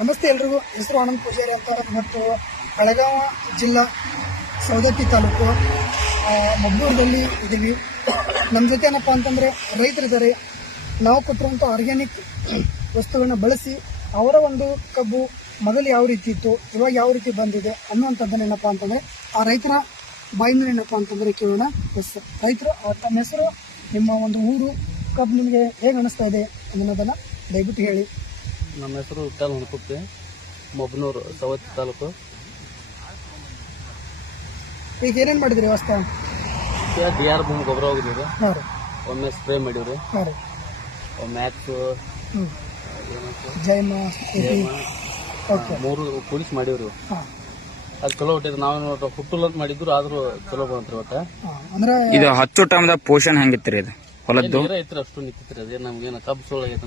ನಮಸ್ತೆ ಎಲ್ರಿಗೂ. ಹೆಸರು ಆನಂದ್ ಪೂಜಾರಿ ಅಂತ. ಮತ್ತು ಬೆಳಗಾವಿ ಜಿಲ್ಲಾ ಸವದತ್ತಿ ತಾಲೂಕು ಮಬ್ಬೂರದಲ್ಲಿ ಇದ್ದೀವಿ. ನಮ್ಮ ಜೊತೆ ಏನಪ್ಪ ಅಂತಂದರೆ ರೈತರಿದ್ದಾರೆ. ನಾವು ಕೊಟ್ಟಿರುವಂಥ ಆರ್ಗ್ಯಾನಿಕ್ ವಸ್ತುಗಳನ್ನ ಬಳಸಿ ಅವರ ಒಂದು ಕಬ್ಬು ಮೊದಲು ಯಾವ ರೀತಿ ಇತ್ತು, ಇವಾಗ ಯಾವ ರೀತಿ ಬಂದಿದೆ ಅನ್ನುವಂಥದ್ದನ್ನ ಏನಪ್ಪ ಅಂತಂದರೆ ಆ ರೈತರ ಬಾಯಿಂದ ಏನಪ್ಪ ಅಂತಂದರೆ ಕೇಳೋಣ. ಎಸ್ ರೈತರು, ತಮ್ಮ ಹೆಸರು, ನಿಮ್ಮ ಒಂದು ಊರು, ಕಬ್ಬು ನಿಮಗೆ ಹೇಗೆ ಅನಿಸ್ತಾ ಇದೆ ಅನ್ನೋದನ್ನು ದಯವಿಟ್ಟು ಹೇಳಿ. ನಮ್ಮ ಹೆಸರು ವಿಠಲ್ ಹುಣಕುಪ್ಪೆ, ಮೊಬ್ನೂರು, ಸವದತ್ತಿ ತಾಲೂಕು. ಈಗ ಏನೇನು ಮಾಡಿದ್ರಿ ವ್ಯವಸ್ಥೆ? DR ಭೂಮಿ ಗೊಬ್ಬರ ಹೋಗಿದ್ದೀವಿ, ಹಾಂ ರೀ. ಒಮ್ಮೆ ಸ್ಪ್ರೇ ಮಾಡಿವ್ರಿ, ಹಾಂ ರೀ. ಮ್ಯಾಕ್ಸ್, ಜೈಮ ಓಕೆ 3 ಕೂಡಿಸಿ ಮಾಡಿವ್ರಿ. ಹಾಂ, ಅದು ಚಲೋ ಹುಟ್ಟಿದ್ರು. ನಾವು ಹುಟ್ಟುಲ್ ಅಂತ ಮಾಡಿದ್ರು, ಆದ್ರೂ ಚಲೋ ಬಂತ್ರಿ. ಒಟ್ಟ ಅಂದ್ರೆ ಇದು ಹಚ್ಚೋ ಟೈಮ್ದಾಗ ಪೋಷನ್ ಹೆಂಗಿತ್ರಿ ಇದು ಹೊಲದ್ದು? ನೀರ ಐತ್ರಿ, ಅಷ್ಟು ನಿಂತಿತ್ರಿ. ಅದೇ ನಮ್ಗೇನು ಕಬ್ಬು ಸೋಳ ಆಗೈತೆ